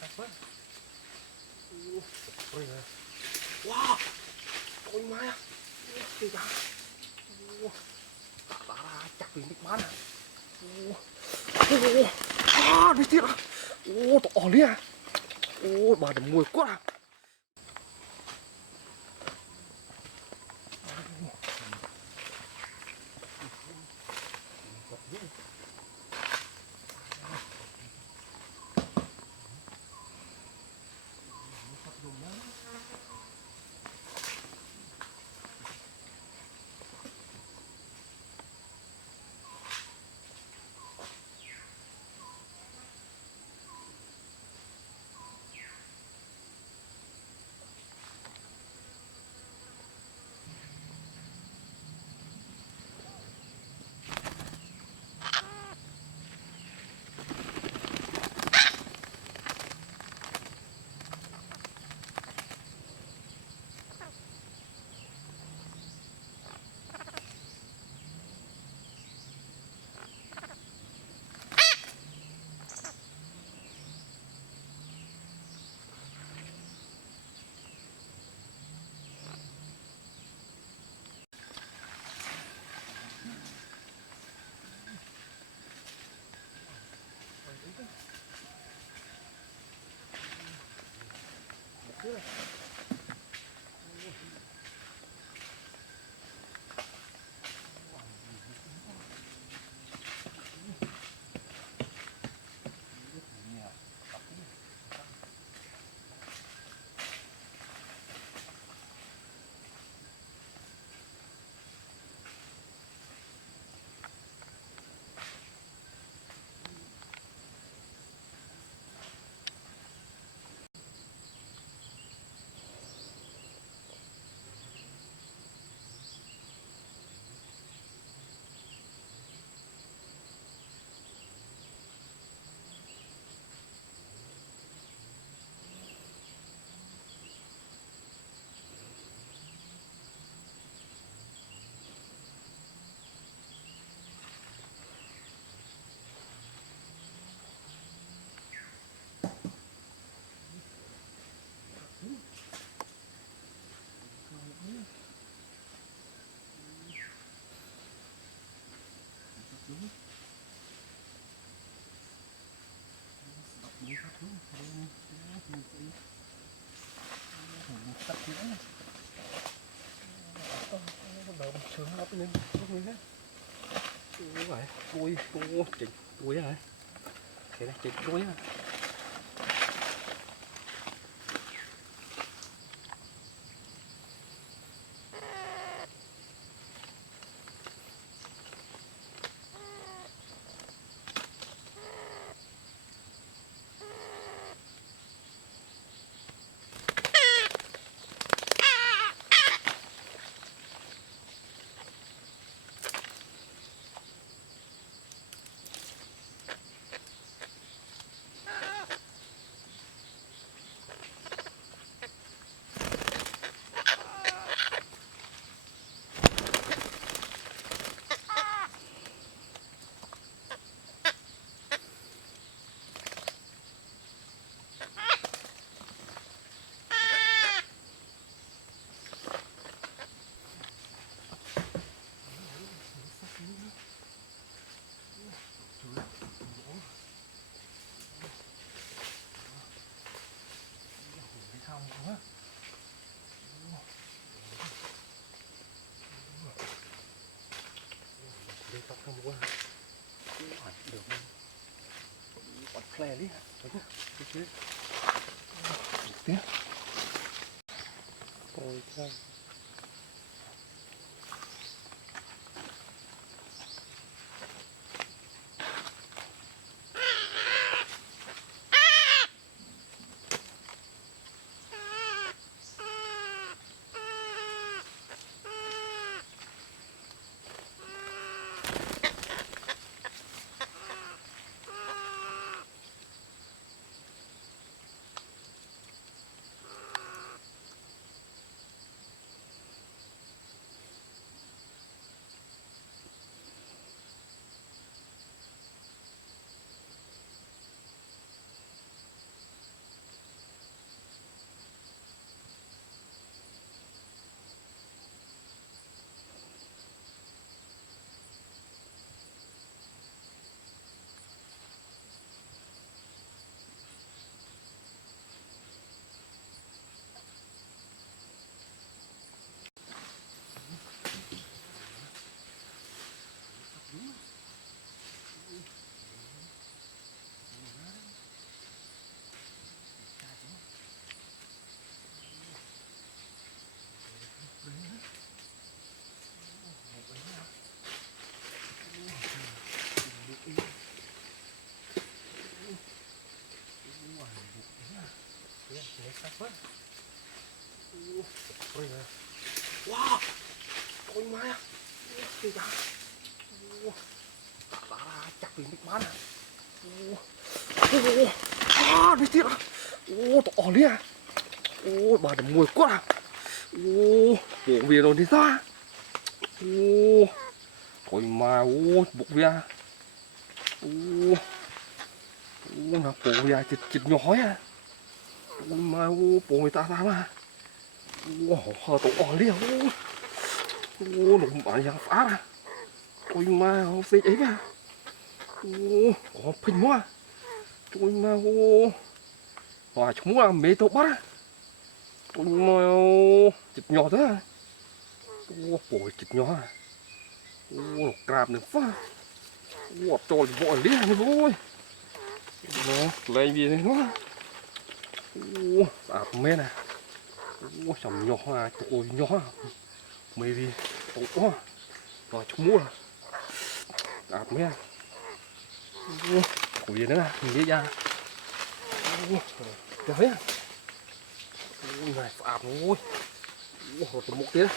sạch quá. Ôi giời. Wow, ôi mai à, cái giá, ta chắc vì nước bán à, đi tiếp à, to đi à, bà đừng mùi quá à. Sướng lắm nên không nghĩ hết. Ôi vậy, ôi chỉnh túi rồi. Thế này chỉnh túi rồi. Không quá được không? Còn flare đi, đúng không? Tiếp. Ôi trời. sạch quá. Ôi nè. Wow. Ôi mai à. Ôi da. Đã chặt vì mít bán à. Đi tiếp à. To đi à. Bà đừng mùi quá à. Bộ về rồi đi ra. Ôi mà bụng về. Nó bộ về chịt nhỏ à. Ôi mà bộ người ta ra mà. Họ to đi à. Nó bạn giang phá à. Ôi mà họ xích ấy à. Có phình quá. Ôi mà hòa chúng là mấy tàu bắt á. Ôi mà chịt nhỏ thế à. Ôi chịt nhỏ à. Nó crab được phá. Trời vội đi à thôi. Nó lấy gì đấy quá. Sạp mê nè. Sầm nhỏ à. Ôi nhỏ à. Mê đi. Tốt quá. Hòa chúng mua à. Sạp mê à. Ủa gì nữa nè. Mình đi ra. Trời ơi. Ôi này sạp ôi. Ôi một tiếng.